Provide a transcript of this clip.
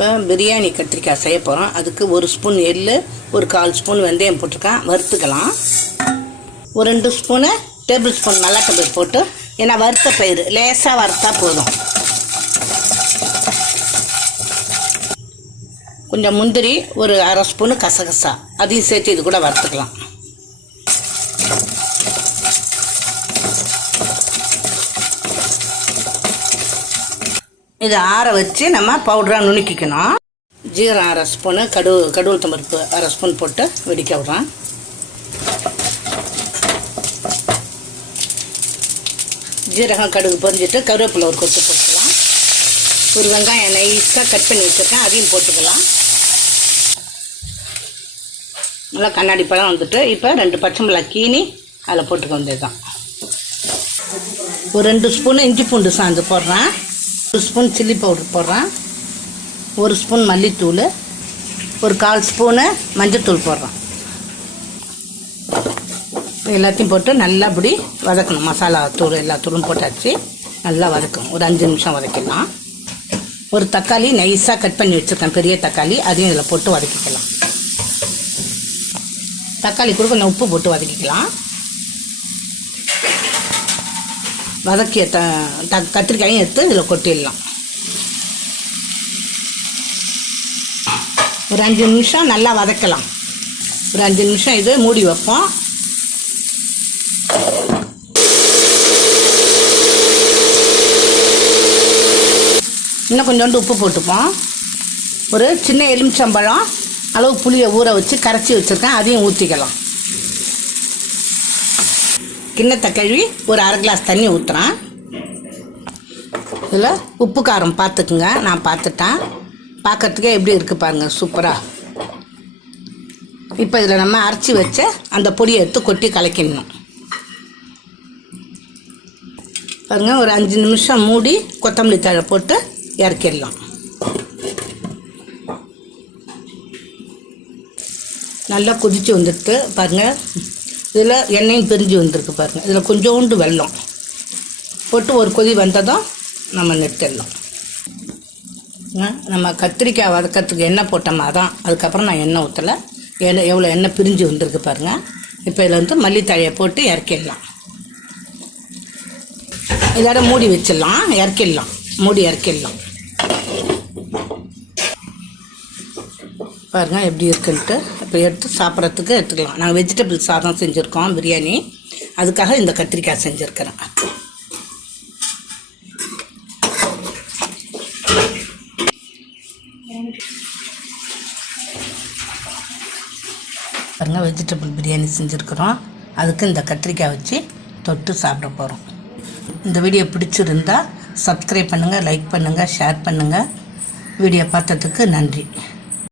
இப்போ பிரியாணி கத்திரிக்காய் செய்ய போகிறோம் அதுக்கு ஒரு ஸ்பூன் எள் ஒரு கால் ஸ்பூன் வெந்தயம் போட்டிருக்கேன். வறுத்துக்கலாம். ஒரு ரெண்டு ஸ்பூனு டேபிள் ஸ்பூன் மல்லாட்டை பயிர் போட்டு ஏன்னா வறுத்த பயிர் லேசாக வறுத்தா போதும். கொஞ்சம் முந்திரி ஒரு அரை ஸ்பூனு கசகசா. அதையும் சேர்த்து இது கூட வறுத்துக்கலாம். இதை ஆற வச்சு நம்ம பவுடராக நுணுக்கிக்கணும். ஜீரம் அரை ஸ்பூனு கடு கடுவல் தம்பருப்பு அரை ஸ்பூன் போட்டு வெடிக்க விட்றேன். ஜீரகம் கடுகு பொரிஞ்சிட்டு கருவேப்பிலை ஒரு கொத்து போட்டுக்கலாம். ஒரு வெங்காயம் நைஸாக கட் பண்ணி வச்சுருக்கேன். அதையும் போட்டுக்கலாம். நல்லா கண்ணாடி பழம் வந்துட்டு இப்போ ரெண்டு பச்சை மிளகா கீனி அதில் போட்டுக்க வேண்டியது தான் ஒரு ரெண்டு ஸ்பூனு இஞ்சி பூண்டு சாஞ்சு போடுறேன். ஒரு ஸ்பூன் சில்லி பவுடர் போடுறேன். ஒரு ஸ்பூன் மல்லித்தூள். ஒரு கால் ஸ்பூனு மஞ்சத்தூள் போடுறோம் எல்லாத்தையும் போட்டு நல்லா இப்படி வதக்கணும். மசாலா தூள் எல்லா தூளும் போட்டாச்சு. நல்லா வதக்கணும். ஒரு அஞ்சு நிமிஷம் வதக்கிடலாம். ஒரு தக்காளி நைஸாக கட் பண்ணி வச்சுருக்கேன். பெரிய தக்காளி. அதையும் இதில் போட்டு வதக்கிக்கலாம். தக்காளி கூட கொஞ்சம் உப்பு போட்டு வதக்கிக்கலாம். வதக்கிய த த கத்திரிக்காயும் எடுத்து இதில் கொட்டிடலாம். ஒரு அஞ்சு நிமிஷம் நல்லா வதக்கலாம். ஒரு அஞ்சு நிமிஷம் இது மூடி வைப்போம். இன்னும் கொஞ்சோண்டு உப்பு போட்டுப்போம். ஒரு சின்ன எலுமிச்சம்பழம் அளவு புளியை ஊற வச்சு கரைச்சி வச்சுருக்கேன் அதையும் ஊற்றிக்கலாம் கிண்ணத்தை கழுவி ஒரு அரை கிளாஸ் தண்ணி ஊற்றுறேன் இதில் உப்பு காரம் பார்த்துக்குங்க நான் பார்த்துட்டேன் பார்க்கறதுக்கே எப்படி இருக்குது பாருங்கள் சூப்பராக இப்போ இதில் நம்ம அரைச்சி வச்ச அந்த பொடியை எடுத்து கொட்டி கலக்கிடணும். பாருங்கள் ஒரு அஞ்சு நிமிஷம் மூடி கொத்தமல்லி தழை போட்டு இறக்கிடலாம். நல்லா கொதித்து வந்துட்டு பாருங்கள் இதில் எண்ணெயும் பிரிஞ்சு வந்திருக்கு பாருங்கள் இதில் கொஞ்சோண்டு வெல்லம் போட்டு ஒரு கொதி வந்ததும் நம்ம நிறுத்திடலாம் நம்ம கத்திரிக்காய் வதக்கிறதுக்கு எண்ணெய் போட்டோமா தான் அதுக்கப்புறம் நான் எண்ணெய் ஊற்றலை எண்ணெய் எவ்வளோ எண்ணெய் பிரிஞ்சு வந்திருக்கு பாருங்கள் இப்போ இதில் வந்து மல்லித்தழையை போட்டு இறக்கிடலாம். இதோட மூடி வச்சிடலாம். இறக்கிடலாம். மூடி இறக்கிடலாம். பாருங்கள் எப்படி இருக்குன்ட்டு. இப்போ எடுத்து சாப்பிட்றதுக்கு எடுத்துக்கலாம். நாங்கள் வெஜிடபிள் சாதம் செஞ்சுருக்கோம் பிரியாணி. அதுக்காக இந்த கத்திரிக்காய் செஞ்சுருக்கிறேன். பாருங்கள் வெஜிடபிள் பிரியாணி செஞ்சுருக்குறோம். அதுக்கு இந்த கத்திரிக்காய் வச்சு தொட்டு சாப்பிட போகிறோம் இந்த வீடியோ பிடிச்சிருந்தா சப்ஸ்கிரைப் பண்ணுங்கள் லைக் பண்ணுங்கள் ஷேர் பண்ணுங்கள் வீடியோ பார்த்ததுக்கு நன்றி.